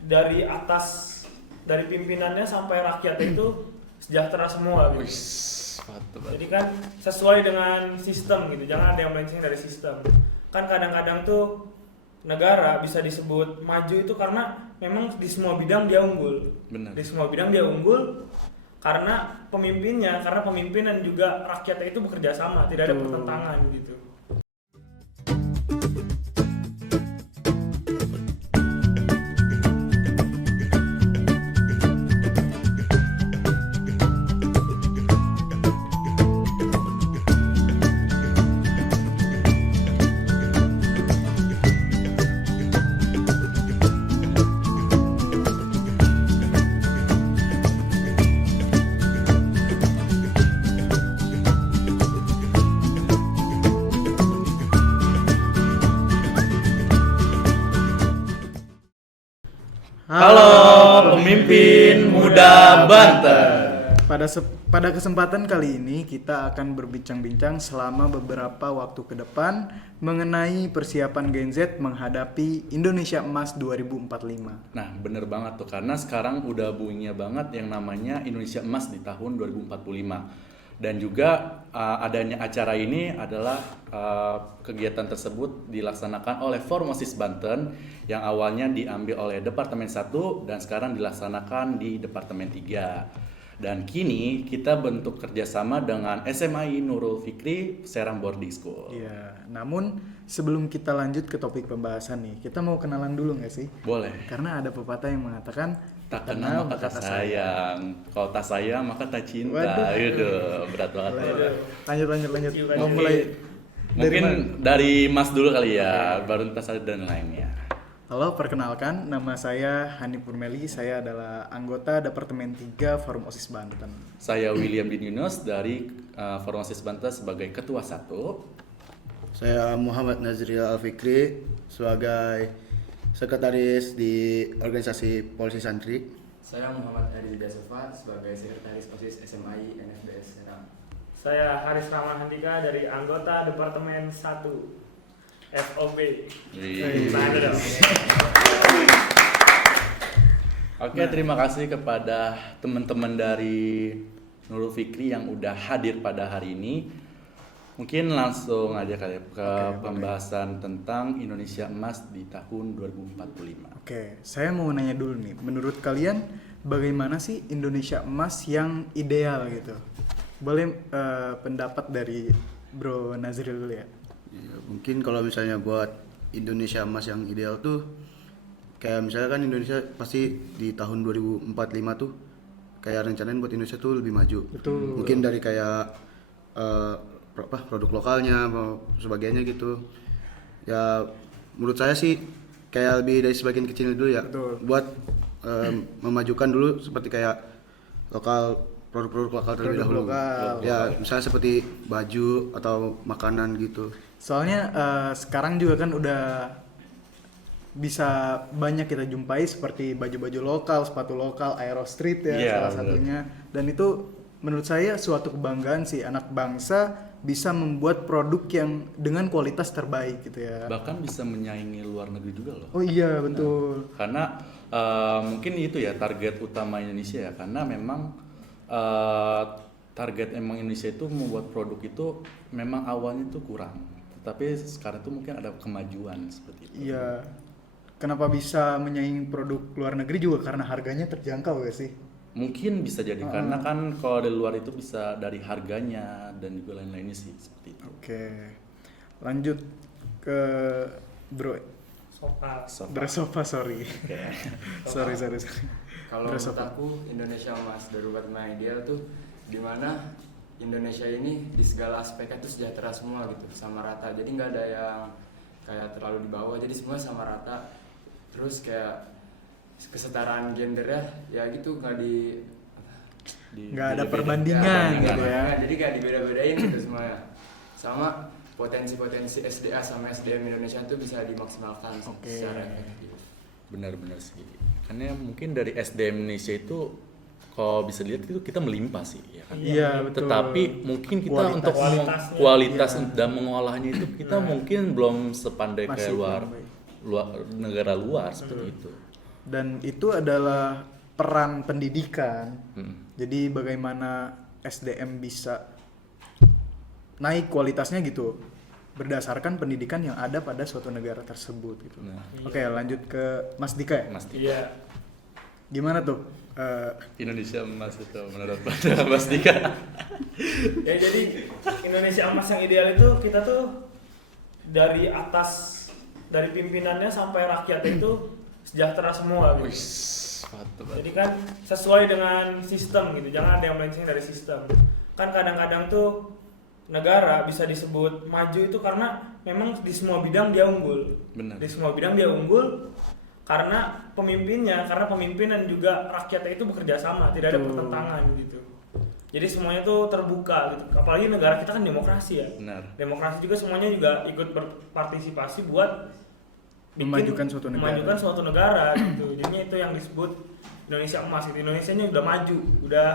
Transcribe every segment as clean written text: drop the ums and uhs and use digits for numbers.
dari atas, dari pimpinannya sampai rakyatnya itu sejahtera semua gitu. Jadi kan sesuai dengan sistem gitu, jangan ada yang melenceng dari sistem. Kan kadang-kadang tuh negara bisa disebut maju itu karena memang di semua bidang dia unggul. Benar. Di semua bidang dia unggul karena pemimpinnya, karena pemimpin dan juga rakyatnya itu bekerja sama, tidak ada pertentangan gitu. Halo pemimpin muda Banten. Pada kesempatan kali ini kita akan berbincang-bincang selama beberapa waktu ke depan mengenai persiapan Gen Z menghadapi Indonesia Emas 2045. Nah bener banget tuh, karena sekarang udah bunyinya banget yang namanya Indonesia Emas di tahun 2045. Dan juga adanya acara ini adalah kegiatan tersebut dilaksanakan oleh Formosis Banten yang awalnya diambil oleh Departemen 1 dan sekarang dilaksanakan di Departemen 3. Dan kini kita bentuk kerjasama dengan SMAI Nurul Fikri Serang Boarding School. Iya, namun sebelum kita lanjut ke topik pembahasan nih, kita mau kenalan dulu nggak sih? Boleh. Karena ada pepatah yang mengatakan Tak kenal maka tak sayang. Kalau tak sayang maka tak cinta. Waduh. Yaudah, berat banget. Lanjut. Mau Oke. mulai Mungkin mana? dari Mas dulu kali ya, baru ntar saya dan lainnya. Halo, perkenalkan nama saya Hanif Purmeli. Saya adalah anggota Departemen 3 Forum OSIS Banten. Saya William Din Yunus dari Formosis Banten sebagai Ketua 1. Saya Muhammad Nazril Alfikri sebagai sekretaris di organisasi Polisi Santri. Saya Muhammad Adi Dasova sebagai sekretaris OSIS SMAI NFBS Serang. Saya Haris Rahman Handika dari anggota Departemen 1 FOB. Nah, itu dong. Oke, terima kasih kepada teman-teman dari Nurul Fikri yang udah hadir pada hari ini. Mungkin langsung aja kali ya ke pembahasan tentang Indonesia Emas di tahun 2045. Oke, saya mau nanya dulu nih. Menurut kalian bagaimana sih Indonesia Emas yang ideal gitu? Boleh pendapat dari Bro Nazril dulu ya? Ya, mungkin kalau misalnya buat Indonesia Emas yang ideal tuh kayak misalnya kan Indonesia pasti di tahun 2045 tuh kayak rencanain buat Indonesia tuh lebih maju. Betul. Mungkin dari kayak produk lokalnya sebagainya gitu. Ya menurut saya sih kayak lebih dari sebagian kecil dulu ya. Betul. Buat memajukan dulu seperti kayak produk-produk lokal terlebih Produk dahulu. lokal. Ya misalnya seperti baju atau makanan gitu. Soalnya sekarang juga kan udah bisa banyak kita jumpai seperti baju-baju lokal, sepatu lokal, Aero Street ya Iya, salah bener. satunya. Dan itu menurut saya suatu kebanggaan sih anak bangsa bisa membuat produk yang dengan kualitas terbaik gitu ya. Bahkan bisa menyaingi luar negeri juga loh. Oh iya betul. Karena mungkin itu ya target utama Indonesia ya, karena memang target emang Indonesia itu membuat produk itu memang awalnya itu kurang, tapi sekarang itu mungkin ada kemajuan seperti itu. Iya. Kenapa bisa menyaingi produk luar negeri juga karena harganya terjangkau gak sih? Mungkin bisa jadi karena kan kalau dari luar itu bisa dari harganya dan juga lain-lainnya sih seperti itu. Oke. Lanjut ke Bro Soal Bersofa, sorry. Oke. sorry. Kalau menurut aku Indonesia Emas 2045 ideal tuh dimana Indonesia ini di segala aspeknya tuh sejahtera semua gitu, sama rata. Jadi nggak ada yang kayak terlalu di bawah, jadi semua sama rata. Terus kayak kesetaraan gendernya ya gitu nggak Nggak ada beda-beda. perbandingan gitu ya. Jadi kayak dibeda-bedain gitu semuanya. Sama potensi-potensi SDA sama SDM Indonesia tuh bisa dimaksimalkan Oke. secara efektif. Benar-benar sih. Karena mungkin dari SDM Indonesia itu kalau bisa dilihat itu kita melimpah sih ya kan. Iya betul. Tetapi mungkin kita Kualitas. untuk Kualitasnya. kualitas Iya. dan mengolahnya itu kita mungkin belum sepandai kayak Masih luar belum baik. negara luar seperti itu. Dan itu adalah peran pendidikan. Hmm. Jadi bagaimana SDM bisa naik kualitasnya gitu berdasarkan pendidikan yang ada pada suatu negara tersebut gitu. Nah, Oke, lanjut ke Mas Dika ya. Mas Dika. Iya. Gimana tuh? Indonesia emas itu menurut Mas Dika. Ya jadi Indonesia emas yang ideal itu kita tuh dari atas, dari pimpinannya sampai rakyat itu sejahtera semua gitu. Wih, mantap. Jadi kan sesuai dengan sistem gitu, jangan ada yang melenceng dari sistem. Kan kadang-kadang tuh negara bisa disebut maju itu karena memang di semua bidang dia unggul. Benar. Di semua bidang dia unggul karena pemimpinnya, karena pemimpin dan juga rakyatnya itu bekerja sama, tidak ada pertentangan gitu. Jadi semuanya tuh terbuka gitu. Apalagi negara kita kan demokrasi ya. Benar. Demokrasi juga semuanya juga ikut berpartisipasi buat Memajukan suatu negara. Gitu. Jadinya itu yang disebut Indonesia emas gitu. Indonesianya udah maju, udah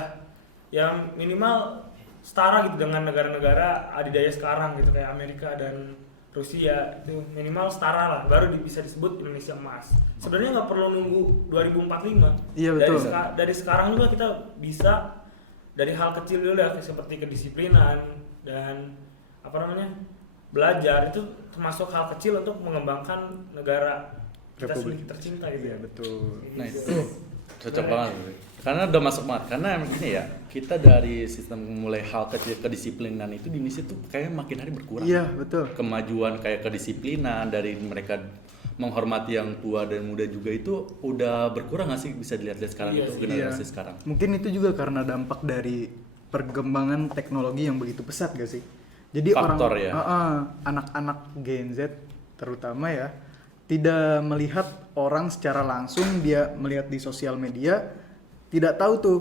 yang minimal setara gitu dengan negara-negara adidaya sekarang gitu kayak Amerika dan Rusia, itu minimal setara lah, baru bisa disebut Indonesia emas. Sebenarnya nggak perlu nunggu 2045. Iya, betul. Dari sekarang juga kita bisa dari hal kecil dulu ya, seperti kedisiplinan dan belajar itu termasuk hal kecil untuk mengembangkan negara kita sendiri tercinta gitu. Iya, betul. Nah itu cocok banget. Karena udah masuk banget. Karena ini ya, kita dari sistem mulai hal kecil kedisiplinan itu di Indonesia tuh kayak makin hari berkurang. Iya, betul. Kemajuan kayak kedisiplinan dari mereka menghormati yang tua dan muda juga itu udah berkurang nggak sih, bisa dilihat-lihat sekarang Iya itu sih. generasi sekarang. Mungkin itu juga karena dampak dari perkembangan teknologi yang begitu pesat gak sih? Jadi Faktor ya. anak-anak Gen Z terutama ya tidak melihat orang secara langsung, dia melihat di sosial media, tidak tahu tuh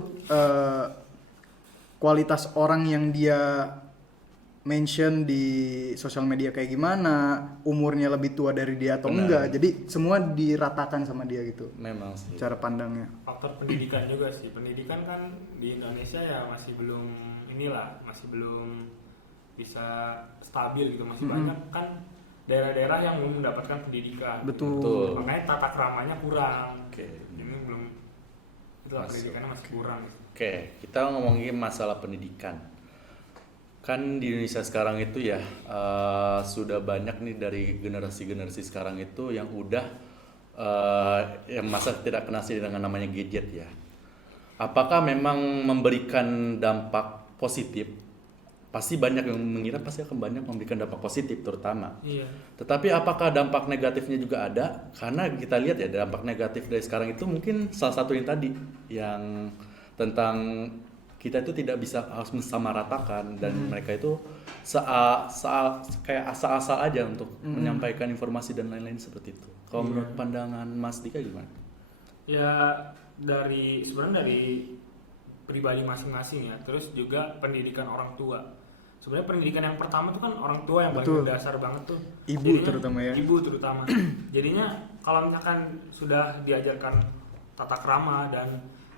kualitas orang yang dia mention di sosial media kayak gimana, umurnya lebih tua dari dia atau Benar. enggak. Jadi semua diratakan sama dia gitu Memang sih. cara pandangnya. Faktor pendidikan juga sih. Pendidikan kan di Indonesia ya masih belum masih belum bisa stabil gitu, masih banyak kan daerah-daerah yang belum mendapatkan pendidikan. Betul. Makanya tata keramanya kurang. Oke. Ini belum, itulah pendidikannya masih kurang. Oke, kita ngomongin masalah pendidikan. Kan di Indonesia sekarang itu ya sudah banyak nih dari generasi-generasi sekarang itu yang udah yang masa tidak kenal sih dengan namanya gadget ya. Apakah memang memberikan dampak positif? Pasti banyak yang mengira pasti akan banyak memberikan dampak positif terutama. Iya. Tetapi apakah dampak negatifnya juga ada? Karena kita lihat ya dampak negatif dari sekarang itu mungkin salah satu yang tadi yang tentang kita itu tidak bisa harus mensamaratakan dan mereka itu kayak asal-asal aja untuk menyampaikan informasi dan lain-lain seperti itu. Kalau menurut pandangan Mas Dika gimana? Ya sebenarnya dari pribadi masing-masing ya. Terus juga pendidikan orang tua. Sebenarnya pendidikan yang pertama itu kan orang tua yang paling dasar banget tuh. Ibu terutama ya. Ibu terutama. Jadinya kalau misalkan sudah diajarkan tata krama dan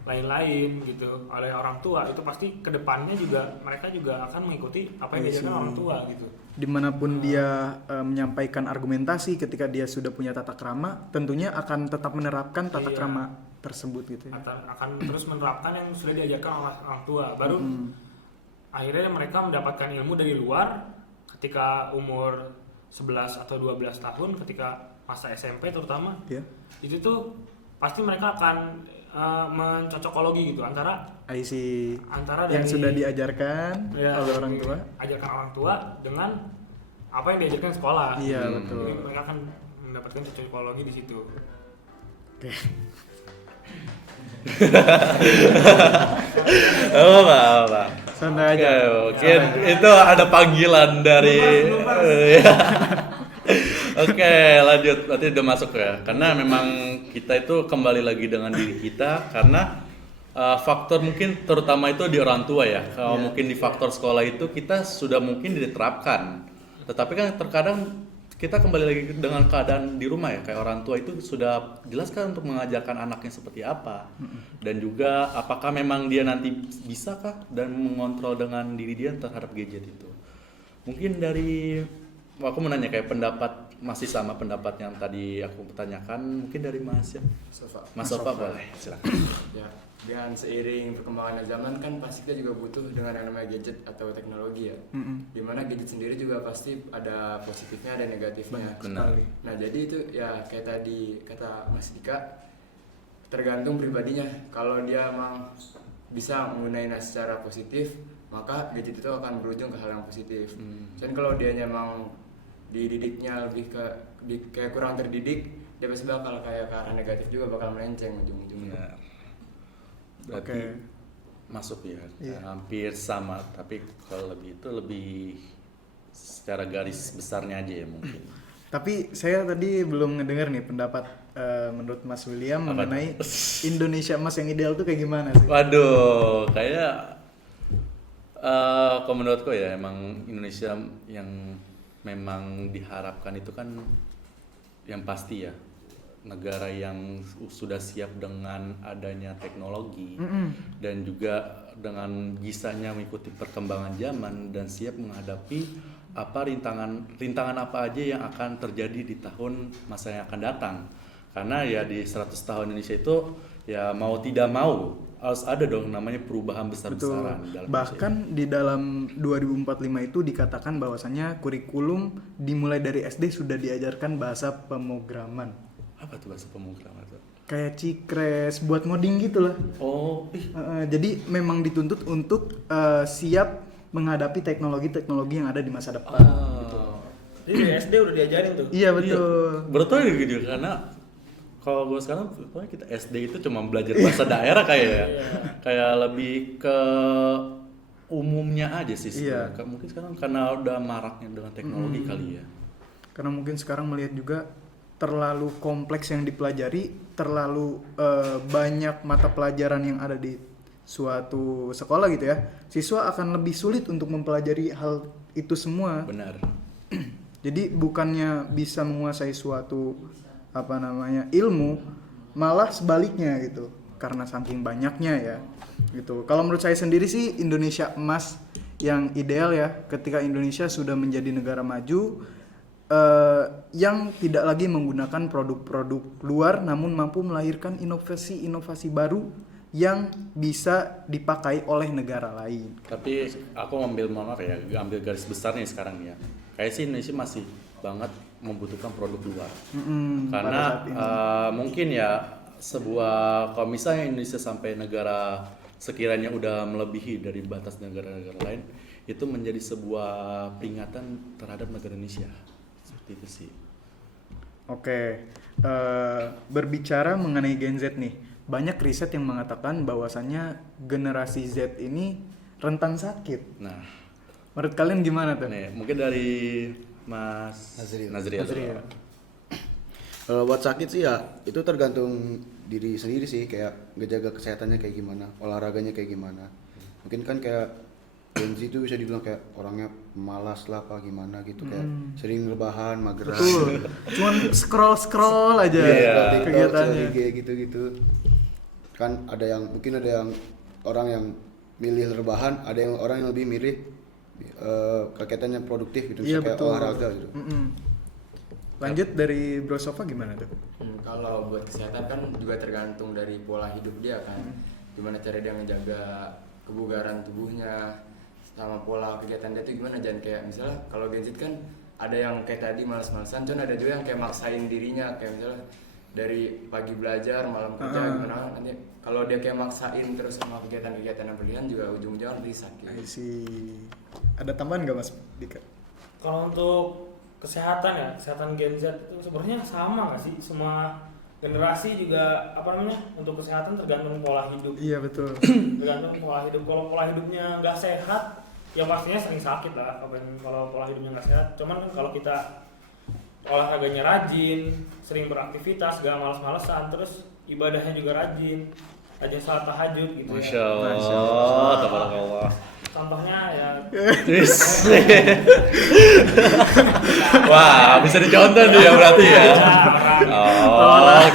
lain-lain gitu oleh orang tua, itu pasti kedepannya juga mereka juga akan mengikuti apa yang diajarkan orang tua gitu. Dimanapun dia menyampaikan argumentasi, ketika dia sudah punya tata krama, tentunya akan tetap menerapkan tata krama tersebut gitu ya. Akan terus menerapkan yang sudah diajarkan oleh orang tua. Baru akhirnya mereka mendapatkan ilmu dari luar ketika umur 11 atau 12 tahun, ketika masa SMP terutama. Itu tuh pasti mereka akan mencocokologi gitu antara yang sudah diajarkan oleh orang tua, ajarkan orang tua dengan apa yang diajarkan sekolah. Iya, betul. Jadi mereka akan mendapatkan cocokologi di situ. Oke. apa. Santai aja. Mungkin itu ada panggilan dari. Oke, lanjut. Berarti udah masuk ya. Karena memang kita itu kembali lagi dengan diri kita karena faktor mungkin terutama itu di orang tua ya. Kalau mungkin di faktor sekolah itu kita sudah mungkin diterapkan. Tetapi kan terkadang kita kembali lagi dengan keadaan di rumah ya, kayak orang tua itu sudah jelaskan untuk mengajarkan anaknya seperti apa dan juga apakah memang dia nanti bisakah dan mengontrol dengan diri dia terhadap gadget itu. Mungkin dari aku mau nanya kayak pendapat masih sama pendapat yang tadi aku tanyakan, mungkin dari Mas ya. Mas Sofa boleh, silakan. Ya, dengan seiring perkembangan zaman kan pasti kita juga butuh dengan yang namanya gadget atau teknologi ya. Dimana gadget sendiri juga pasti ada positifnya, ada negatifnya. Benar. Nah jadi itu ya kayak tadi kata Mas Dika, tergantung pribadinya. Kalau dia emang bisa menggunakan secara positif, maka gadget itu akan berujung ke hal yang positif. Dan kalau dia emang dididiknya lebih kayak kurang terdidik, dia pasti bakal kayak ke arah negatif juga, bakal melenceng ujung-ujungnya. Berarti masuk ya, hampir sama, tapi kalau lebih secara garis besarnya aja ya mungkin. Tapi saya tadi belum ngedengar nih pendapat menurut Mas William mengenai Indonesia Emas yang ideal tuh kayak gimana sih? Waduh, kayak kalau menurutku ya emang Indonesia yang memang diharapkan itu kan yang pasti ya negara yang sudah siap dengan adanya teknologi dan juga dengan gisanya mengikuti perkembangan zaman dan siap menghadapi apa rintangan apa aja yang akan terjadi di tahun masa yang akan datang. Karena ya di 100 tahun Indonesia itu ya mau tidak mau harus ada dong namanya perubahan besar-besaran. Bahkan di dalam 2045 itu dikatakan bahwasannya kurikulum dimulai dari SD sudah diajarkan bahasa pemrograman. Apa tuh bahasa pemrograman itu? Kayak Cikres buat ngoding gitu lah. Oh, jadi memang dituntut untuk siap menghadapi teknologi-teknologi yang ada di masa depan. Gitu. Jadi dari SD udah diajarin tuh. Iya betul. Betul gitu karena kalau gue sekarang pokoknya kita SD itu cuma belajar bahasa daerah kayak lebih ke umumnya aja sih sebenarnya. Mungkin sekarang karena udah maraknya dengan teknologi kali ya. Karena mungkin sekarang melihat juga terlalu kompleks yang dipelajari, terlalu banyak mata pelajaran yang ada di suatu sekolah gitu ya. Siswa akan lebih sulit untuk mempelajari hal itu semua. Benar. Jadi bukannya bisa menguasai suatu ilmu, malah sebaliknya gitu. Karena saking banyaknya ya. Gitu. Kalau menurut saya sendiri sih Indonesia Emas yang ideal ya ketika Indonesia sudah menjadi negara maju yang tidak lagi menggunakan produk-produk luar namun mampu melahirkan inovasi-inovasi baru yang bisa dipakai oleh negara lain. Tapi aku ambil garis besarnya sekarang ya. Kayak sih Indonesia masih banget membutuhkan produk luar. Karena mungkin ya kalau misalnya Indonesia sampai negara sekiranya udah melebihi dari batas negara-negara lain, itu menjadi sebuah peringatan terhadap negara Indonesia. Seperti itu sih. Oke, berbicara mengenai Gen Z nih, banyak riset yang mengatakan bahwasannya generasi Z ini rentan sakit. Nah, menurut kalian gimana tuh? Nih, mungkin dari Mas Nazril. Kalau buat sakit sih ya itu tergantung diri sendiri sih, kayak ngejaga kesehatannya kayak gimana, olahraganya kayak gimana. Mungkin kan kayak Gen Z itu bisa dibilang kayak orangnya malas lah apa gimana gitu, kayak sering rebahan, mageran. Betul. Cuman scroll aja kegiatannya. Kayak gitu-gitu. Kan mungkin ada yang orang yang milih rebahan, ada yang orang yang lebih milih kegiatan yang produktif gitu, misalnya kayak olahraga gitu. Lanjut dari Bro Sofa gimana tuh? Kalau buat kesehatan kan juga tergantung dari pola hidup dia kan. Gimana cara dia ngejaga kebugaran tubuhnya sama pola kegiatan dia tuh gimana. Jangan kayak misalnya kalau Gen Z kan ada yang kayak tadi malas-malasan, cuman ada juga yang kayak maksain dirinya, kayak misalnya dari pagi belajar malam kerja gimana nanti kalau dia kayak maksain terus sama kegiatan-kegiatan yang berlebihan juga ujung-ujungnya nanti sakit. Ada tambahan nggak Mas Dika? Kalau untuk kesehatan Gen Z itu sebenarnya sama nggak sih, semua generasi juga untuk kesehatan tergantung pola hidup. Iya betul. Tergantung pola hidup. Kalau pola hidupnya nggak sehat ya pastinya sering sakit lah. Kalau pola hidupnya nggak sehat, cuman kan kalau kita olahraganya rajin, sering beraktivitas, gak malas-malesan, terus ibadahnya juga rajin salat tahajud gitu. Masya Allah, tabarakallah. Contohnya ya. Wah, bisa dicontoh nih ya berarti ya.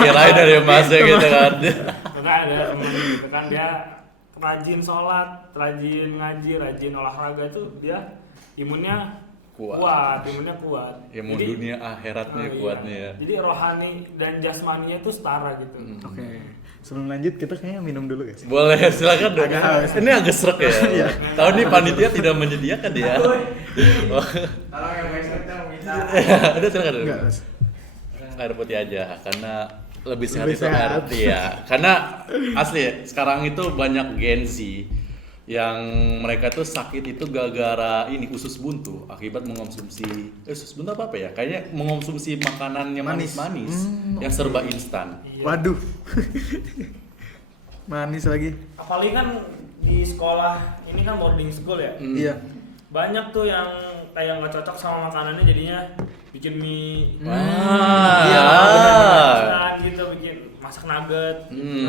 Kirain dari Mas gitu kan. Enggak ada temen gitu kan, dia rajin sholat, rajin ngaji, rajin olahraga itu dia imunnya kuat, imunnya kuat. Ya mau Jadi, dunia akhiratnya iya. kuatnya ya. Jadi rohani dan jasmaninya itu setara gitu. Oke. Sebelum lanjut kita kayaknya minum dulu guys. Boleh, silakan dong. Agak haus. Ini agak serak ya. Tahu nih panitia tidak menyediakan ya. Oh. Tolong yang baik kita minta. Udah silakan dulu. Enggak, Mas. Air putih aja karena lebih sehat Lebih itu air sehat. putih ya. Karena asli ya, sekarang itu banyak Gen Z yang mereka tuh sakit itu gara-gara ini usus buntu akibat mengonsumsi usus buntu apa ya? Kayaknya mengonsumsi makanan yang Manis. manis-manis yang serba instan. Iya. Waduh. Manis lagi. Apalagi kan di sekolah ini kan boarding school ya. Iya. Banyak tuh yang kayak nggak cocok sama makanannya jadinya bikin mie. Iya, Bener-bener gitu bikin masak nugget.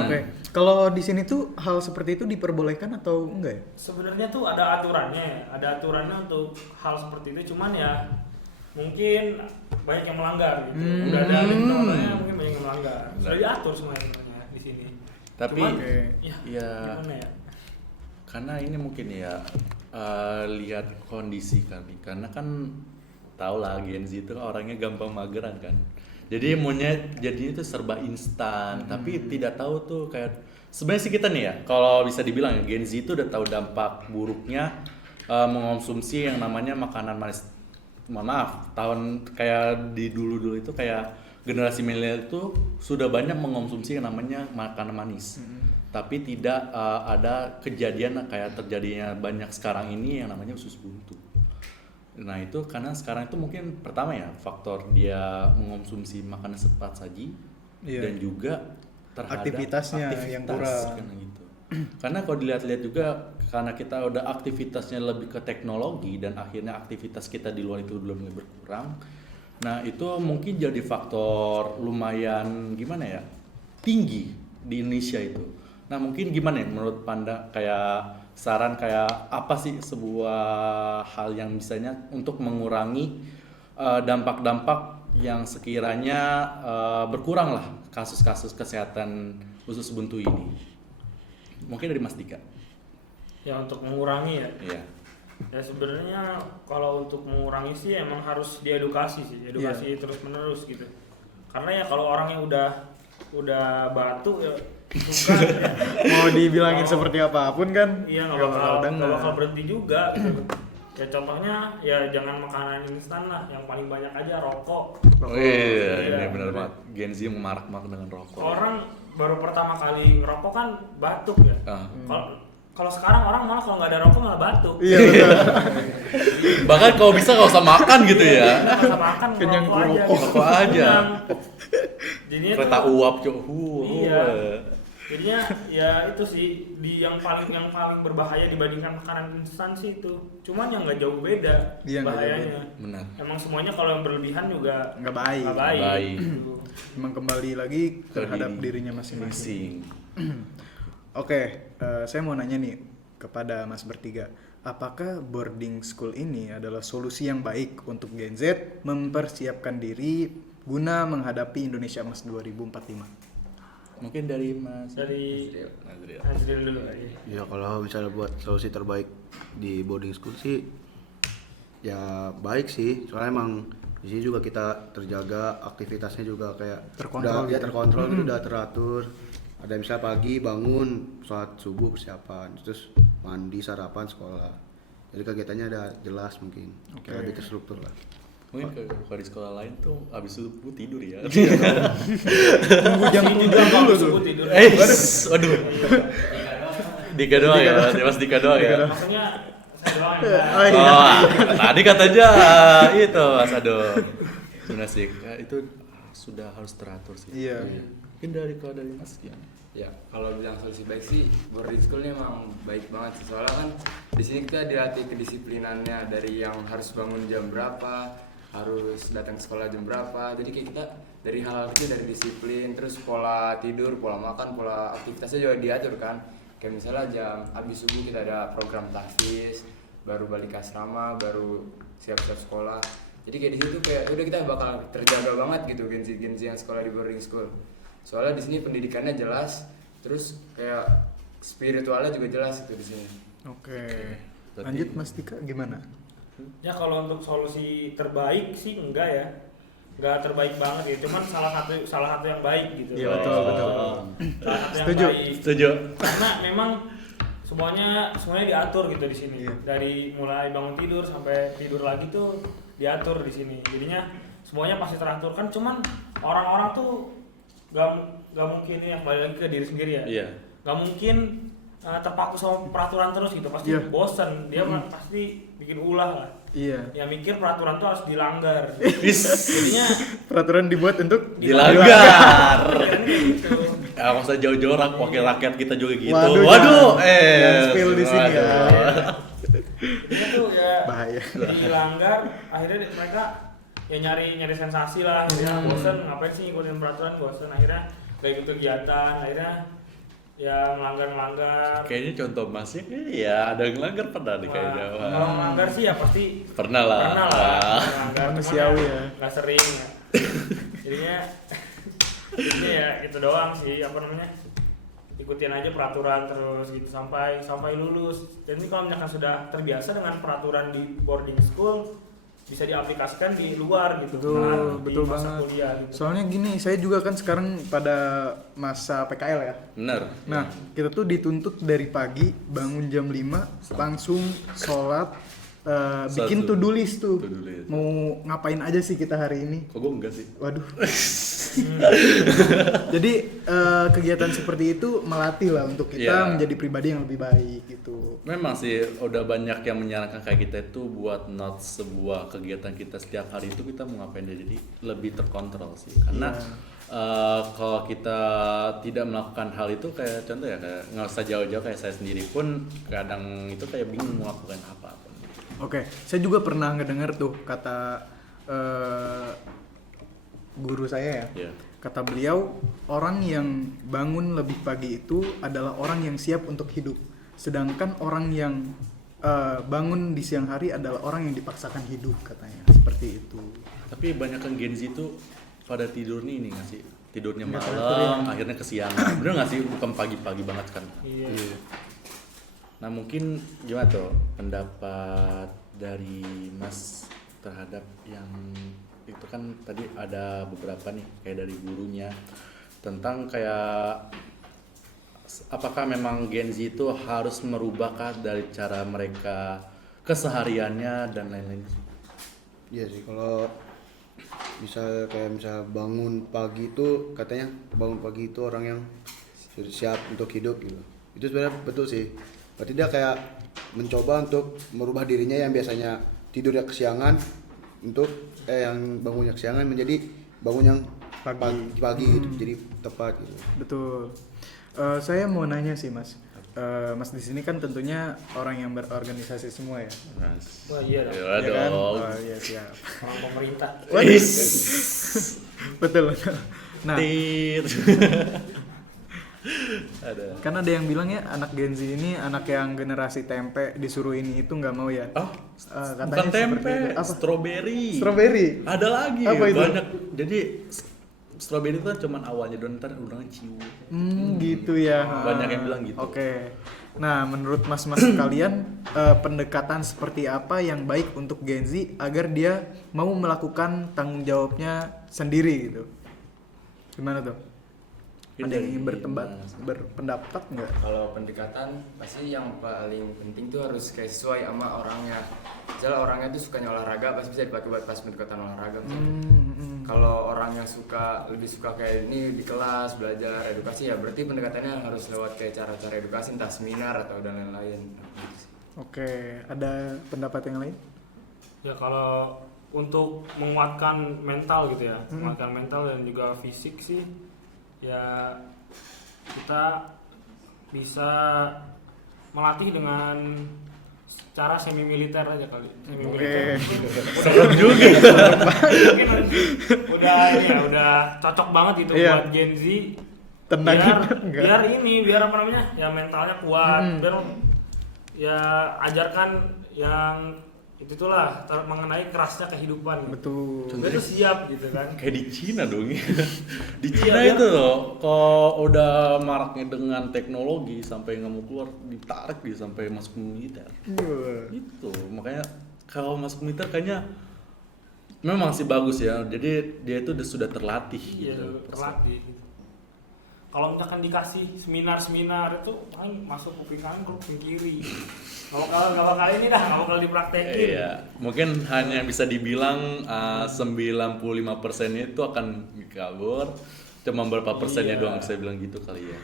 Oke. Kalau di sini tuh hal seperti itu diperbolehkan atau enggak ya? Sebenarnya tuh ada aturannya, ada aturannya untuk hal seperti itu. Cuman ya mungkin banyak yang melanggar gitu. Udah ada aturannya, mungkin banyak yang melanggar. Sudah diatur semuanya di sini. Tapi Cuman, Oke. ya, ya gimana ya? karena ini mungkin ya lihat kondisi kali. Karena kan tau lah Gen Z itu orangnya gampang mageran kan. Jadi maunya jadinya itu serba instan, tapi tidak tahu tuh kayak sebenarnya sih kita nih ya, kalau bisa dibilang ya Gen Z itu udah tahu dampak buruknya mengonsumsi yang namanya makanan manis. Mohon maaf, tahun kayak di dulu itu kayak generasi milenial itu sudah banyak mengonsumsi yang namanya makanan manis. Tapi tidak ada kejadian kayak terjadinya banyak sekarang ini yang namanya usus buntu. Nah itu karena sekarang itu mungkin pertama ya faktor dia mengonsumsi makanan cepat saji dan juga terhadap Aktivitasnya yang kurang. karena gitu. Karena kalau dilihat-lihat juga karena kita udah aktivitasnya lebih ke teknologi dan akhirnya aktivitas kita di luar itu belum mulai berkurang. Nah itu mungkin jadi faktor lumayan gimana ya tinggi di Indonesia itu. Nah mungkin gimana ya menurut Panda kayak saran kayak apa sih sebuah hal yang misalnya untuk mengurangi dampak-dampak yang sekiranya berkurang lah kasus-kasus kesehatan usus buntu ini. Mungkin dari Mas Dika. Ya untuk mengurangi ya. Iya. Ya sebenarnya kalau untuk mengurangi sih emang harus diedukasi sih, edukasi terus menerus gitu. Karena ya kalau orangnya udah batuk ya bukan ya. Mau dibilangin Kalau- seperti apapun kan Iya nggak bakal nggak denger. bakal berhenti juga gitu. Ya contohnya ya jangan makanan instan lah, yang paling banyak aja rokok. Oh iya, Iya, ini benar bener. banget. Gen Z yang marak-marak dengan rokok. Orang baru pertama kali ngerokok kan batuk ya. Ah. Kalau sekarang orang malah kalau nggak ada rokok malah batuk. Iya betul. Bahkan kalau bisa nggak usah makan gitu ya. Nggak usah makan, Kenyang ngerokok aja. rokok. Rokok aja. Kenyang. Jadinya Kereta tuh- uap cuy. Iya. Jadinya ya itu sih yang paling berbahaya dibandingkan makanan instan sih itu. Cuman yang nggak jauh beda Iya, nggak jauh bahayanya. Benar. Emang semuanya kalau yang berlebihan juga Nggak baik. nggak baik. Baik. Gitu. Emang kembali lagi Ke terhadap diri dirinya masing-masing. Masing. Oke, saya mau nanya nih kepada Mas bertiga. Apakah boarding school ini adalah solusi yang baik untuk Gen Z mempersiapkan diri guna menghadapi Indonesia Emas 2045? Mungkin dari Mas Dari Nazril. Nazril dulu aja. Ya kalau misalnya buat solusi terbaik di boarding school sih ya baik sih, soalnya emang di sini juga kita terjaga, aktivitasnya juga kayak Terkontrol udah, ya gitu. terkontrol gitu, udah teratur. Ada misalnya pagi bangun, sholat subuh persiapan, terus mandi, sarapan, sekolah. Jadi kegiatannya ada jelas mungkin, kayak lebih terstruktur lah. Mungkin kalau di sekolah lain tuh abis subuh tidur ya. Tunggu jam Ini 7 juga kalau dulu tuh. subuh tidur. Waduh. Dika doang ya, dia Mas Dika doang ya. Maksudnya saya doang Oh, ya. iya. Oh, tadi katanya itu Mas Ado. Benar sih, ya, itu sudah harus teratur sih. Iya. Mungkin kalau dari Mas gimana? Ya, kalau bilang solusi baik sih, boarding school ini emang baik banget sih. Soalnya kan di sini kita dilatih kedisiplinannya dari yang harus bangun jam berapa, harus datang ke sekolah jam berapa. Jadi kayak kita dari hal-hal kecil, dari disiplin, terus pola tidur, pola makan, pola aktivitasnya juga diatur kan. Kayak misalnya jam habis subuh kita ada program tahfiz, baru balik ke asrama, baru siap-siap sekolah. Jadi kayak di situ kayak udah kita bakal terjaga banget gitu gen-z yang sekolah di boarding school. Soalnya di sini pendidikannya jelas, terus kayak spiritualnya juga jelas itu di sini. Oke. Berarti- Lanjut Mas Dika gimana? Ya kalau untuk solusi terbaik sih enggak ya, nggak terbaik banget ya, cuman salah satu yang baik gitu. Iya betul. Salah satu yang Setuju. baik. Setuju. Karena memang semuanya diatur gitu di sini. Iya. Dari mulai bangun tidur sampai tidur lagi tuh diatur di sini. Jadinya semuanya pasti teratur kan, cuman orang-orang tuh nggak mungkin ya, kembali lagi ke diri sendiri ya. Iya. Nggak mungkin terpaku sama peraturan terus gitu, pasti Iya. bosen dia pasti bikin ulah lah. Iya. Ya mikir peraturan tuh harus dilanggar. Wis. Jadinya Peraturan dibuat untuk Dilanggar. pikirannya kayak gitu. Ya masa jauh-jauh wakil rakyat kita juga gitu. Waduh, Waduh, jangan spill di sini ya. Itu tuh ya Bahaya. dilanggar, akhirnya mereka ya nyari sensasi lah, akhirnya bosen ngapain sih ngikutin peraturan, bosen akhirnya gak ikut kegiatan, akhirnya ya melanggar. Kayaknya contoh masih ya ada yang melanggar pernah nih kayaknya. Wah. Kalau melanggar sih ya pasti Pernah lah. melanggar, Manusiawi ya. nggak sering ya. Jadinya ya itu doang sih, apa namanya, ikutin aja peraturan terus gitu sampai lulus. Jadi kalau misalkan sudah terbiasa dengan peraturan di boarding school, bisa diaplikasikan di luar gitu. Betul di masa banget. kuliah gitu. Soalnya gini, saya juga kan sekarang pada masa PKL ya. Bener. Nah, kita tuh dituntut dari pagi bangun jam 5 langsung sholat, bikin Satu. to-do list tuh. To-do list. Mau ngapain aja sih kita hari ini? Kok gue enggak sih? Waduh. Jadi kegiatan seperti itu melatih lah untuk kita Iya. menjadi pribadi yang lebih baik gitu. Memang sih udah banyak yang menyarankan kayak kita itu buat notes sebuah kegiatan kita setiap hari itu kita mau ngapain, jadi lebih terkontrol sih. Karena kalau kita tidak melakukan hal itu kayak contoh ya, kayak nggak usah jauh-jauh, kayak saya sendiri pun kadang itu kayak bingung mau melakukan apa-apa. Oke, saya juga pernah ngedengar tuh kata guru saya ya. Ya. Kata beliau, orang yang bangun lebih pagi itu adalah orang yang siap untuk hidup. Sedangkan orang yang bangun di siang hari adalah orang yang dipaksakan hidup, katanya. Seperti itu. Tapi banyak kan Gen Z itu pada tidur nih nggak sih? Tidurnya Nggak malam, teratur ya. akhirnya kesiangan. Bener nggak sih? Bukan pagi-pagi banget kan? Iya. Nah mungkin gimana tuh pendapat dari Mas terhadap yang itu kan tadi ada beberapa nih kayak dari gurunya tentang kayak apakah memang Gen Z itu harus merubahkah dari cara mereka kesehariannya dan lain-lain? Iya sih, kalau misal bangun pagi itu katanya bangun pagi itu orang yang sudah siap untuk hidup gitu. Itu sebenarnya betul sih. Berarti dia kayak mencoba untuk merubah dirinya yang biasanya tidurnya kesiangan untuk yang bangunnya kesiangan menjadi bangun yang pagi gitu, jadi tepat gitu. Betul. Saya mau nanya sih Mas. Mas di sini kan tentunya orang yang berorganisasi semua ya. Mas. Wah iya dong. Ya Iya kan? dong. Oh iya siap. Orang pemerintah. Betul. Nah, Tit. Ada. kan ada yang bilang ya anak Gen Z ini anak yang generasi tempe, disuruh ini itu nggak mau ya. Oh, Katanya bukan tempe, seperti itu. Apa? strawberry. Strawberry. Ada lagi Apa itu? banyak. Jadi strawberry itu kan cuman awalnya doang, ntar udangnya ciu. Gitu ya. Banyak yang bilang gitu. Oke. Nah, menurut mas-mas sekalian, pendekatan seperti apa yang baik untuk Gen Z agar dia mau melakukan tanggung jawabnya sendiri gitu? Gimana tuh? Ada yang ingin berpendapat nggak? Kalau pendekatan pasti yang paling penting tuh harus kayak sesuai sama orangnya. Misalnya orangnya tuh sukanya olahraga, pasti bisa dipakai buat pas pendekatan olahraga. Kalau orangnya lebih suka kayak ini di kelas belajar edukasi, ya berarti pendekatannya harus lewat kayak cara-cara edukasi, entah seminar atau dan lain-lain. Oke, ada pendapat yang lain? Ya kalau untuk menguatkan mental gitu ya, menguatkan mental dan juga fisik sih, ya kita bisa melatih dengan cara semi militer aja kali. Semi militer. Serem juga. Mungkin udah cocok banget itu Iya. buat Gen Z. Tenang biar, enggak? biar apa namanya? Ya mentalnya kuat. Biar ya ajarkan yang itu lah mengenai kerasnya kehidupan. Betul. Biar tuh siap gitu kan. Kayak di Cina dong. Di Cina Iya, itu loh, kalau udah maraknya dengan teknologi sampai nggak mau keluar, ditarik dia sampai masuk militer. Itu makanya kalau masuk militer kayaknya memang sih bagus ya. Jadi dia itu sudah terlatih Iya, gitu. terlatih gitu. Kalau misalkan dikasih seminar itu masuk kuping kanan, kuping kiri. Gak bakal ini dah, gak bakal dipraktekin. Iya, mungkin hanya bisa dibilang 95% itu akan kabur. Cuma berapa persennya doang bisa bilang gitu kali ya.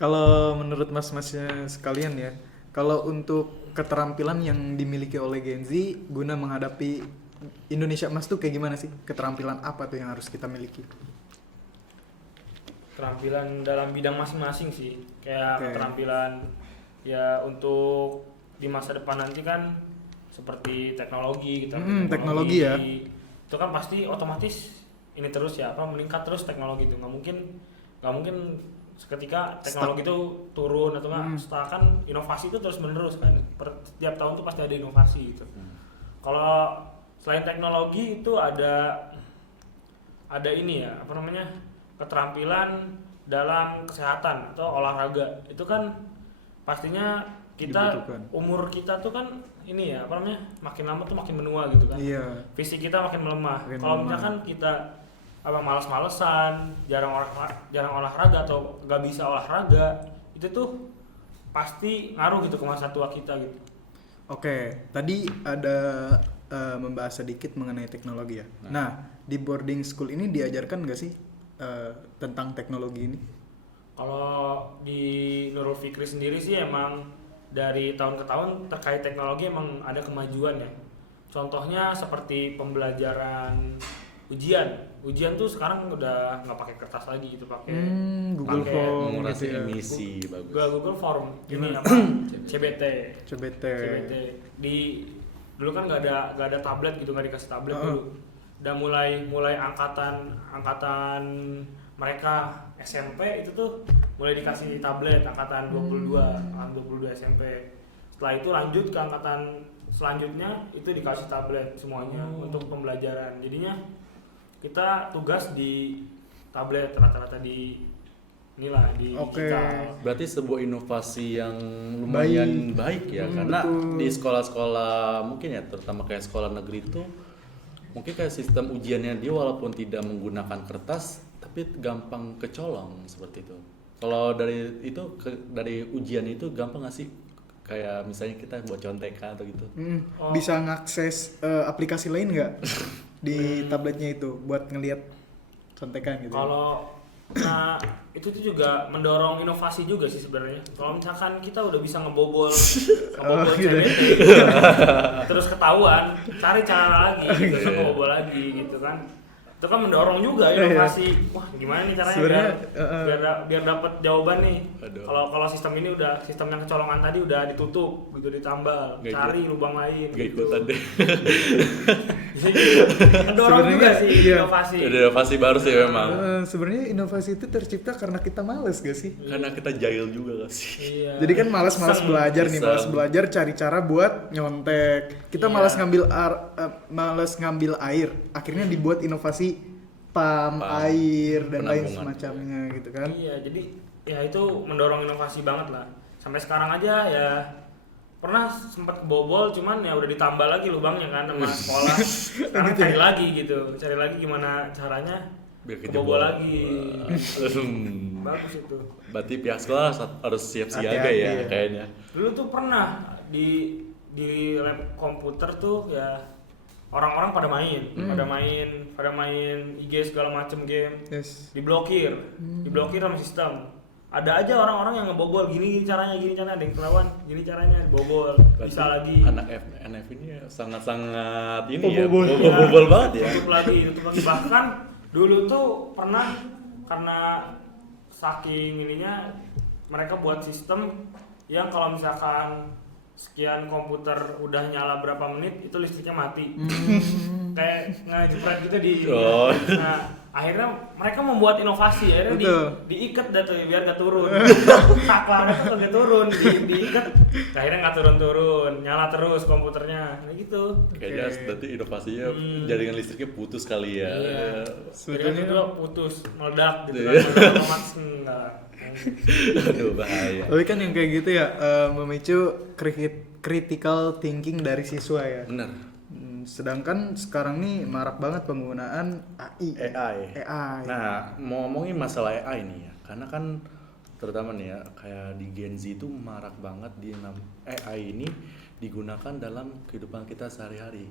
Kalau menurut mas-masnya sekalian ya, kalau untuk keterampilan yang dimiliki oleh Gen Z guna menghadapi Indonesia Emas tuh kayak gimana sih? Keterampilan apa tuh yang harus kita miliki? Keterampilan dalam bidang masing-masing sih, kayak Oke. keterampilan ya untuk di masa depan nanti kan seperti teknologi gitu. Teknologi ya. Itu kan pasti otomatis ini terus ya, meningkat terus teknologi itu. Nggak mungkin seketika teknologi itu turun atau nggak setelah kan inovasi itu terus menerus kan. Setiap tahun tuh pasti ada inovasi gitu. Kalau selain teknologi itu ada ini ya, keterampilan dalam kesehatan atau olahraga. Itu kan pastinya kita Dibutuhkan. umur kita tuh kan ini ya, makin lama tuh makin menua gitu kan. Iya. Fisik kita makin melemah. Makin Kalau melemah. misalkan kita malas-malesan, jarang olahraga atau nggak bisa olahraga, itu tuh pasti ngaruh gitu ke masa tua kita gitu. Oke, tadi ada membahas sedikit mengenai teknologi ya. Nah, di boarding school ini diajarkan nggak sih tentang teknologi ini? Kalau di Nurul Fikri sendiri sih emang dari tahun ke tahun terkait teknologi emang ada kemajuan ya. Contohnya seperti pembelajaran ujian tuh sekarang udah nggak pakai kertas lagi gitu, pakai Google pakai Form Mengurangi gitu ya. emisi bagus. Google Form ini apa CBT. CBT. Dulu kan nggak ada tablet gitu, nggak dikasih tablet dulu. Udah mulai angkatan mereka SMP itu tuh mulai dikasih tablet angkatan 22 SMP. Setelah itu lanjut ke angkatan selanjutnya itu dikasih tablet semuanya untuk pembelajaran. Jadinya kita tugas di tablet rata-rata di digital. Berarti sebuah inovasi yang lumayan baik ya, karena betul. di sekolah-sekolah mungkin ya, terutama kayak sekolah negeri itu mungkin kayak sistem ujiannya dia walaupun tidak menggunakan kertas tapi gampang kecolong seperti itu. Kalau dari ujian itu gampang nggak sih? Kayak misalnya kita buat contekan atau gitu. Bisa ngakses aplikasi lain nggak di tabletnya itu buat ngelihat contekan gitu? Nah itu tuh juga mendorong inovasi juga sih sebenarnya. Kalau misalkan kita udah bisa ngebobol gitu. CBT, terus ketahuan, cari cara lagi, terus ngebobol lagi gitu kan. Itu kan mendorong juga inovasi. Wah, gimana nih caranya biar dapat jawaban nih. Kalau sistem ini sistem yang kecolongan tadi udah ditutup, gitu ditambal, cari lubang lain. Gak gitu. ikutan deh. Mendorong juga sih inovasi. Inovasi baru sih memang. Sebenarnya inovasi itu tercipta karena kita males gak sih? Karena kita jahil juga gak sih? Iya. Jadi kan malas belajar nih, Iseng. malas belajar cari cara buat nyontek. Kita malas ngambil air, akhirnya dibuat inovasi pam air dan lain penampungan. semacamnya gitu kan. Iya, jadi ya itu mendorong inovasi banget lah. Sampai sekarang aja ya pernah sempat kebobol, cuman ya udah ditambah lagi lubangnya kan sama sekolah. Sekarang cari lagi gimana caranya Biar kebobol kejebol. lagi. Bagus itu. Berarti pihak sekolah harus siap siaga Hati-hati ya ya. kayaknya. Dulu tuh pernah di lab komputer tuh ya orang-orang pada main IG segala macem game, Yes. diblokir sama sistem. Ada aja orang-orang yang ngebobol gini caranya, ada yang kelawan gini caranya bobol, bisa lagi Anak NF ini sangat-sangat ini ya, Bobol. bobol banget ya. tutup lagi. Bahkan dulu tuh pernah karena saking ininya mereka buat sistem yang kalau misalkan sekian komputer udah nyala berapa menit itu listriknya mati. Kayak ngejepret gitu di. Oh. Nah, akhirnya mereka membuat inovasi, akhirnya Betul. diikat dah tuh biar gak turun. Saklarnya tuh gak turun, diikat, akhirnya gak turun-turun, nyala terus komputernya, kayak gitu. Kayaknya berarti inovasinya jaringan listriknya putus kali ya. Iya. Sebetulnya- Jadi itu putus, meledak gitu kan, Iya. otomatis enggak. Aduh bahaya. Tapi kan yang kayak gitu ya memicu critical thinking dari siswa ya. Bener. Sedangkan sekarang nih marak banget penggunaan AI. AI. Nah, mau ngomongin masalah AI nih ya, karena kan terutama nih ya, kayak di Gen Z itu marak banget AI ini digunakan dalam kehidupan kita sehari-hari.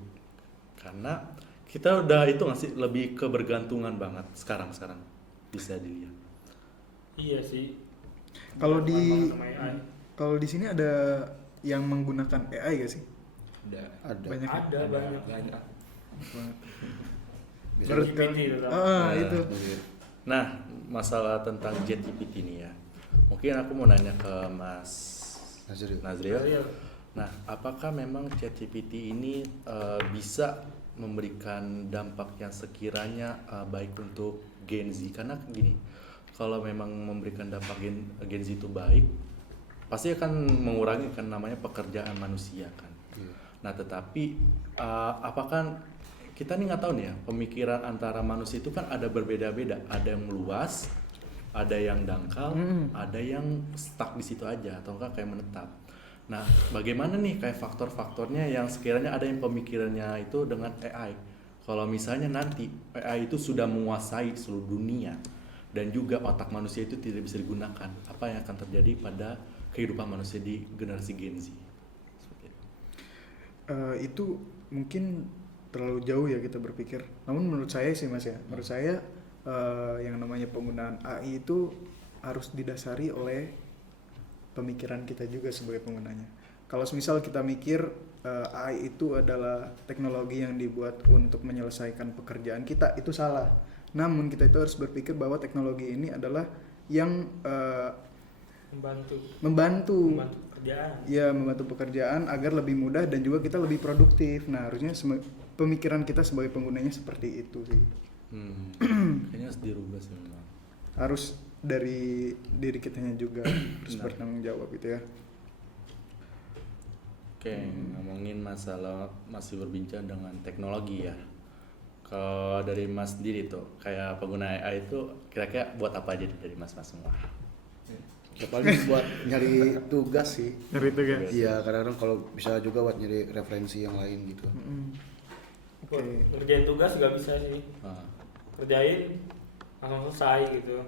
Karena kita udah itu nggak sih lebih kebergantungan banget sekarang bisa dilihat. Iya sih. Kalau di Sama AI. kalau di sini ada yang menggunakan AI gak sih? Ada. Banyak. Ada banyak. Menurut GPT itu tau. itu. Nah, masalah tentang ChatGPT ini ya, mungkin aku mau nanya ke Mas Nazril. Iya. Nah, apakah memang ChatGPT ini bisa memberikan dampak yang sekiranya baik untuk Gen Z? Karena gini, kalau memang memberikan dampak Gen Z itu baik, pasti akan mengurangi kan namanya pekerjaan manusia kan. Nah, tetapi apakah kita nih nggak tahu nih ya, pemikiran antara manusia itu kan ada berbeda-beda, ada yang meluas, ada yang dangkal, ada yang stuck di situ aja atau enggak kayak menetap. Nah, bagaimana nih kayak faktor-faktornya yang sekiranya ada yang pemikirannya itu dengan AI? Kalau misalnya nanti AI itu sudah menguasai seluruh dunia dan juga otak manusia itu tidak bisa digunakan, apa yang akan terjadi pada kehidupan manusia di generasi Gen Z? Seperti itu. Itu mungkin terlalu jauh ya kita berpikir. Namun menurut saya sih Mas ya, menurut saya yang namanya penggunaan AI itu harus didasari oleh pemikiran kita juga sebagai penggunanya. Kalau misal kita mikir AI itu adalah teknologi yang dibuat untuk menyelesaikan pekerjaan kita, itu salah. Namun kita itu harus berpikir bahwa teknologi ini adalah yang membantu pekerjaan. ya, membantu pekerjaan agar lebih mudah dan juga kita lebih produktif. Nah, harusnya pemikiran kita sebagai penggunanya seperti itu sih. Kayaknya harus dirubah sih memang. Harus dari diri kitanya juga harus bertanggung jawab gitu ya. Oke, ngomongin masalah masih berbincang dengan teknologi ya. Kalau dari Mas sendiri tuh, kayak pengguna AI itu kira-kira buat apa aja dari Mas-mas semua? Ya paling buat nyari tugas sih. Dari itu guys. Iya, kadang-kadang kalau bisa juga buat nyari referensi yang lain gitu. Buat ngerjain tugas juga bisa sih. Nah, Kerjain langsung selesai gitu.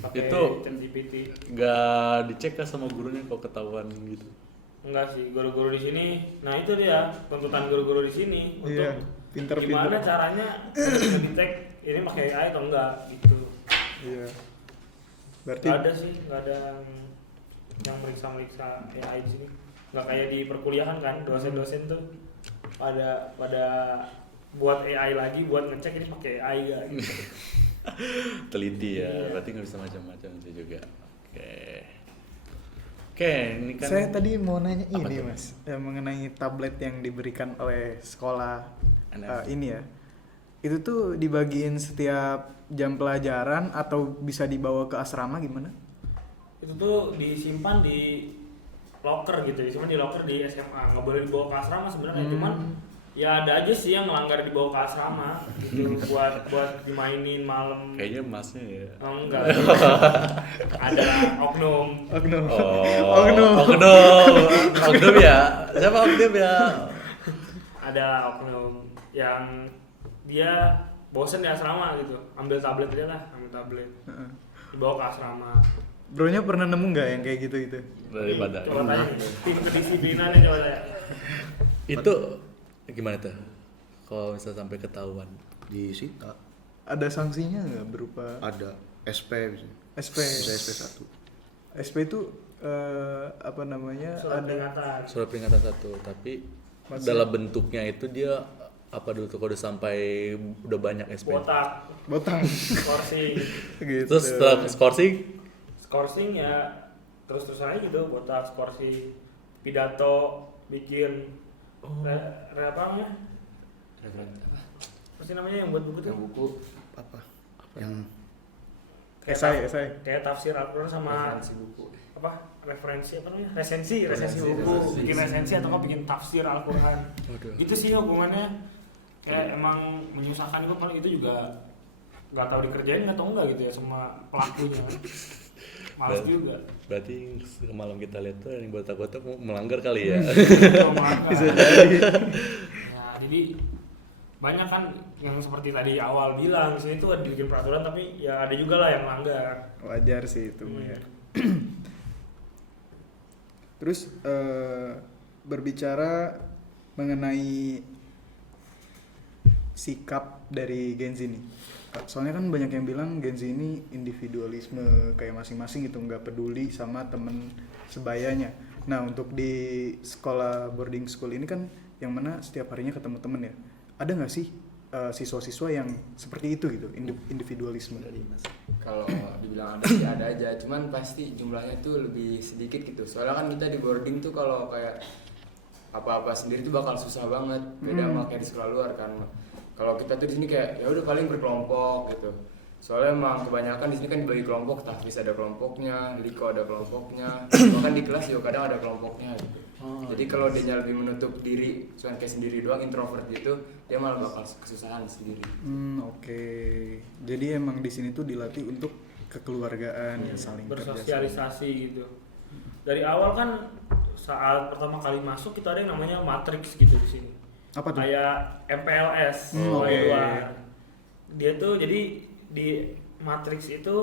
Pakai Itu- ChatGPT. gak dicek kah sama gurunya kalau ketahuan gitu? Enggak sih, guru-guru di sini. Nah, itu dia tuntutan guru-guru di sini untuk Iya, pinter-pinter. gimana caranya ngedetek ini pakai AI atau enggak gitu. Iya. Berarti Gak ada sih, gak ada yang meriksa AI di sini. Nggak kayak di perkuliahan kan, dosen-dosen tuh pada buat AI lagi buat ngecek ini pakai AI gak gitu. Teliti ya, Iya. berarti nggak bisa macam-macam sih juga. Oke, ini kan saya tadi mau nanya Apa ini tuh? Mas, mengenai tablet yang diberikan oleh sekolah NF. ini ya. Itu tuh dibagiin setiap jam pelajaran atau bisa dibawa ke asrama gimana? Itu tuh disimpan di locker gitu, disimpan di locker di SMA, nggak boleh dibawa ke asrama sebenarnya. Cuman ya ada aja sih yang melanggar dibawa ke asrama gitu buat dimainin malam. kayaknya Masnya ya. Oh, enggak. Ada oknum. Oknum. Oknum ya. Siapa oknum ya? Ada oknum yang dia bosen di asrama gitu, ambil tablet aja lah, ambil tablet dibawa ke asrama. Bronya pernah nemu nggak yang kayak gitu itu? Daripada Coba tanya tim kedisiplinannya, coba tanya. itu gimana tuh? Kalau bisa sampai ketahuan. Disita Ada sanksinya nggak berupa ada SP misalnya. SP? Bisa SP 1. SP itu apa namanya? Surat ada peringatan. Surat peringatan 1, tapi Maksud- dalam bentuknya itu dia apa dulu tuh kalau udah sampai udah banyak SP. Botak, botang skorsing. gitu. Terus setelah skorsing Skorsing ya terus aja gitu, botak, skorsing, pidato, bikin apa namanya? Apa sih namanya yang buat buku tuh? Yang buku Apa? Yang Esai. Kayak tafsir Al-Quran sama referensi buku. referensi apa namanya? Resensi buku, resensi. bikin resensi atau nggak bikin tafsir Al-Quran. Gitu sih hubungannya. Kayak emang menyusahkan gue kalau itu juga nggak tahu dikerjain atau enggak gitu ya sama pelakunya. Males juga. Berarti semalam kita lihat tuh yang botak-botak melanggar kali ya. Bisa jadi. Ya, jadi banyak kan yang seperti tadi awal bilang di sini tuh ada bikin peraturan tapi ya ada juga lah yang melanggar. Wajar sih itu ya. Terus berbicara mengenai sikap dari Gen Z nih. Soalnya kan banyak yang bilang Gen Z ini individualisme kayak masing-masing gitu, nggak peduli sama temen sebayanya. Nah untuk di sekolah boarding school ini kan yang mana setiap harinya ketemu temen ya. Ada nggak sih siswa-siswa yang seperti itu gitu, individualisme? Kalau dibilang ada sih ada aja, cuman pasti jumlahnya tuh lebih sedikit gitu. Soalnya kan kita di boarding tuh kalau kayak apa-apa sendiri tuh bakal susah banget, beda sama kayak di sekolah luar kan. Kalau kita tuh di sini kayak ya udah paling berkelompok gitu. Soalnya emang kebanyakan di sini kan dibagi kelompok, tahfiz ada kelompoknya, liko ada kelompoknya, bahkan di kelas juga kadang ada kelompoknya gitu. Jadi kalau dia lebih menutup diri, cuma kayak sendiri doang, introvert gitu, dia malah bakal kesusahan sendiri. Oke. Jadi emang di sini tuh dilatih untuk kekeluargaan ya, saling bersosialisasi gitu. Dari awal kan saat pertama kali masuk kita ada yang namanya matriks gitu di sini. Apa tuh? Kayak MPLS, Dia tuh jadi di matriks itu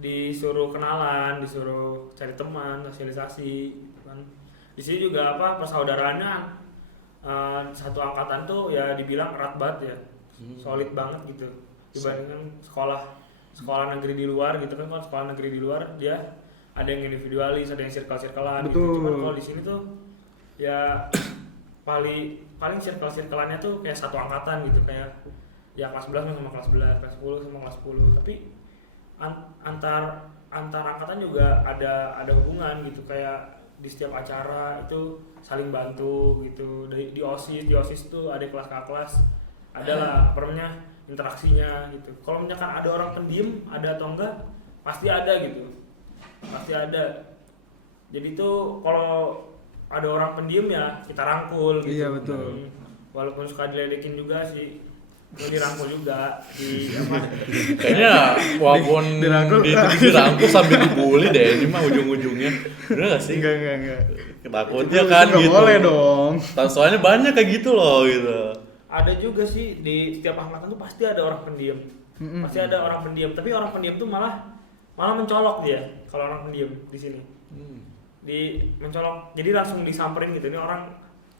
disuruh kenalan, disuruh cari teman, sosialisasi kan. Di sini juga persaudaraannya satu angkatan tuh ya dibilang erat banget ya. Solid banget gitu. Dibandingkan sekolah negeri di luar gitu kan, kalau sekolah negeri di luar dia ada yang individualis, ada yang circle-circlean gitu. Cuman kalau di sini tuh ya paling circle-circleannya tuh kayak satu angkatan gitu, kayak ya kelas 11 sama kelas 11, kelas 10 sama kelas 10. Tapi antar angkatan juga ada hubungan gitu, kayak di setiap acara itu saling bantu gitu. Di OSIS tuh ada kelas kakak kelas, ada lah interaksinya gitu. Kalau misalkan ada orang pendiam, ada atau enggak, pasti ada gitu. Pasti ada. Jadi tuh kalau ada orang pendiam ya kita rangkul gitu. Iya betul. Walaupun suka diledekin juga sih, gue dirangkul juga Kayaknya walaupun dirangkul sambil dibully deh ini mah ujung-ujungnya. Bener gak sih? Enggak. Takutnya kan gitu. Boleh dong. Soalnya banyak kayak gitu loh gitu. Ada juga sih di setiap angkatan tuh pasti ada orang pendiam. Pasti ada orang pendiam, tapi orang pendiam tuh malah mencolok dia kalau orang pendiam di sini. Mencolok. Jadi langsung disamperin gitu. Ini orang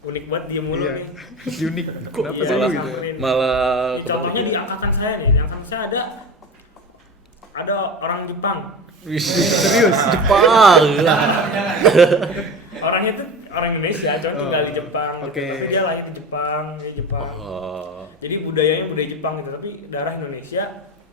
unik banget, diem mulu nih. Unik. Kenapa Iya, sih lu gitu? disamperin. Malah Contohnya di angkatan saya nih, di angkatan saya ada orang Jepang. Serius? Jepang. Orangnya tuh orang Indonesia, cuma tinggal di Jepang gitu. Oke. Tapi dia lahir di Jepang, Jadi budayanya budaya Jepang gitu, tapi darah Indonesia,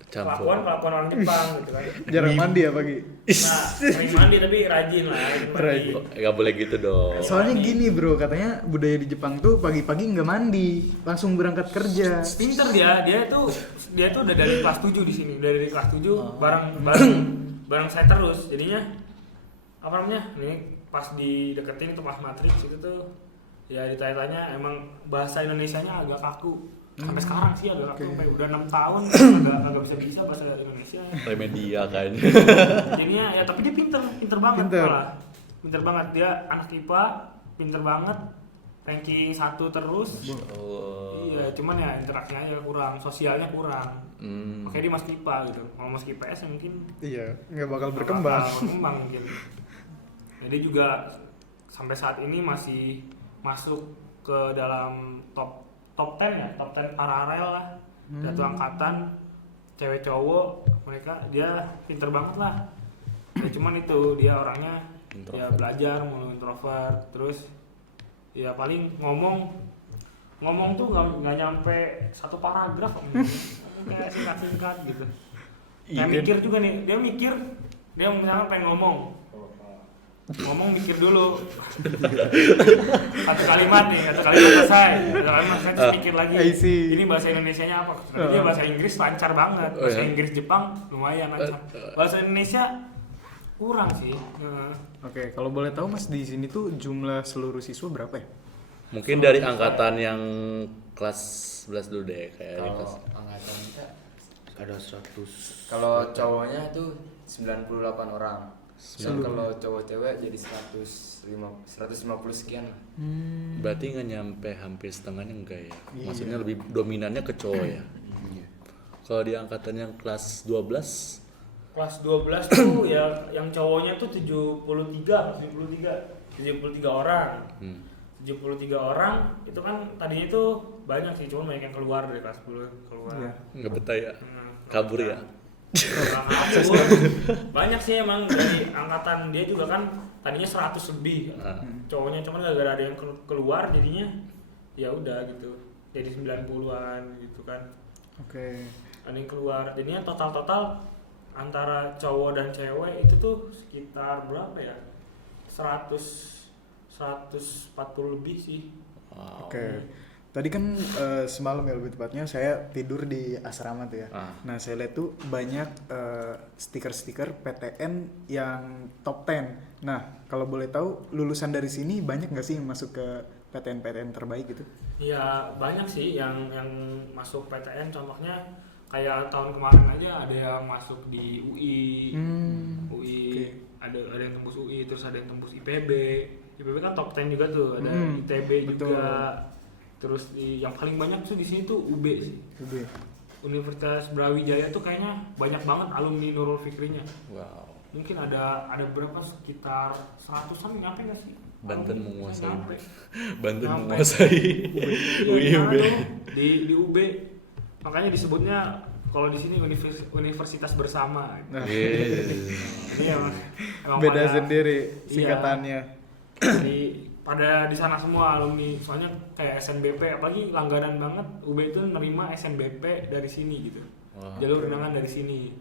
kelakuan orang Jepang gitu kan. Jarang mandi ya pagi? Nah, sering mandi tapi rajin lah. Rajin. Gak boleh gitu dong. Soalnya gini bro, katanya budaya di Jepang tuh pagi-pagi nggak mandi, langsung berangkat kerja. Pinter dia tuh udah dari kelas 7 di sini, udah dari kelas 7 bareng saya terus. Jadinya ini pas dideketin tuh pas matriks itu tuh ya ditanya-tanya, emang bahasa Indonesianya agak kaku. Sampai sekarang sih agak kaku, sampai udah 6 tahun agak bisa bahasa Indonesia. Remedia kayaknya. Jadinya ya tapi dia pinter banget malah. Pinter banget, dia anak IPA, pinter banget. Ranking 1 terus. Iya, cuman ya interaksinya ya kurang, sosialnya kurang. Makanya dia masuk IPA gitu. Kalau masuk IPS ya mungkin Iya, nggak bakal berkembang. Mungkin. Jadi juga sampai saat ini masih masuk ke dalam top 10 ya, top 10 paralel lah. Satu angkatan, cewek cowok, mereka dia pinter banget lah. Ya cuman itu dia orangnya introvert. Ya belajar mulu, introvert, terus ya paling ngomong tuh nggak nyampe satu paragraf, kayak singkat gitu. Kayak mikir juga nih, dia misalnya pengen ngomong, ngomong mikir dulu. Satu kalimat selesai. Terus mikir lagi. I see. Ini bahasa Indonesianya apa? Ternyata dia bahasa Inggris lancar banget. Oh, Bahasa ya? Inggris Jepang lumayan lancar. Bahasa Indonesia kurang sih. Oke, kalau boleh tahu Mas di sini tuh jumlah seluruh siswa berapa ya? Mungkin dari angkatan yang kelas 11 dulu deh kayak Kalau kelas. angkatan kita, Ada 100. kalau cowoknya tuh 98 orang. Dan kalau cowok cewek jadi 150 sekian lah. Berarti nggak nyampe hampir setengahnya enggak ya? Iya. Maksudnya lebih dominannya ke cowok ya. Iya. Kalau di angkatan yang kelas 12 Kelas 12 tuh ya yang cowoknya tuh 73 orang. 73 orang itu kan tadinya tuh banyak sih, cuma banyak yang keluar dari kelas 10 keluar. Iya. nggak betah ya, kabur ya. Kabur. Banyak sih emang dari angkatan dia juga kan tadinya 100 lebih cowoknya, cuman gara-gara ada yang keluar jadinya ya udah gitu jadi 90-an gitu kan. Oke. Ada yang keluar jadinya total antara cowok dan cewek itu tuh sekitar berapa ya, 140 lebih sih. Wow. Oke. Tadi kan semalam ya lebih tepatnya saya tidur di asrama tuh ya. Nah saya lihat tuh banyak stiker-stiker PTN yang top 10. Nah kalau boleh tahu lulusan dari sini banyak nggak sih yang masuk ke PTN terbaik gitu? Ya banyak sih yang masuk PTN, contohnya kayak tahun kemarin aja ada yang masuk di UI, Okay. ada yang tembus UI, terus ada yang tembus IPB kan top 10 juga tuh, ada ITB betul. juga. Terus yang paling banyak tuh di sini tuh UB sih. UB. Universitas Brawijaya tuh kayaknya banyak banget alumni Nurul Fikrinya. Wow. Mungkin ada berapa, sekitar 100-an, nyampe nggak sih? Banten Alumni? menguasai. Nyampe. Banten Nyampe. menguasai. Iya, UIB. di UB. Makanya disebutnya kalau di sini universitas bersama. Nah. Ini emang Beda pada- sendiri Iya. singkatannya. Pada di sana semua alumni, soalnya kayak SNBP, apalagi langganan banget UB itu nerima SNBP dari sini gitu. Wah. Jalur undangan dari sini,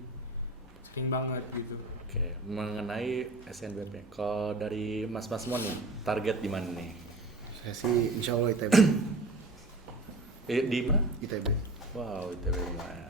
sering banget gitu. Oke, mengenai SNBP, kalau dari Mas Mon nih, target di mana nih? Saya sih insya Allah ITB. Di mana? ITB. Wow, ITB lumayan.